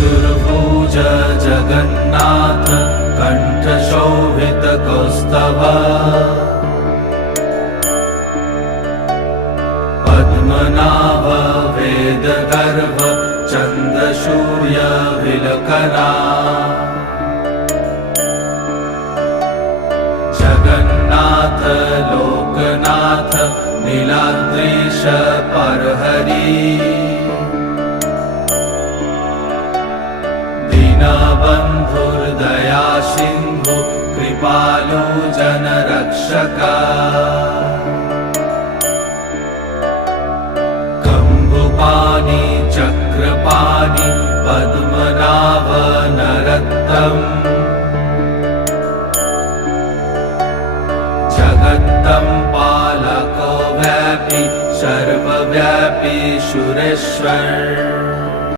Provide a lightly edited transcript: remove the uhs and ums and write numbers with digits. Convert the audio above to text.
चतुर्भुज जगन्नाथ कण्ठशोभितकौस्तभ पद्मनाभ वेदगर्भ चन्द्रसूर्यविलकना जगन्नाथ लोकनाथ नीलाद्रीश परहरि दीनबन्धुर्दया सिन्धु कृपालु जनरक्षका कम्बुपाणि चक्रपाणि पद्मनाभ नरत्तम् जगत्तं पालको व्यापी सर्वव्यापी सुरेश्वर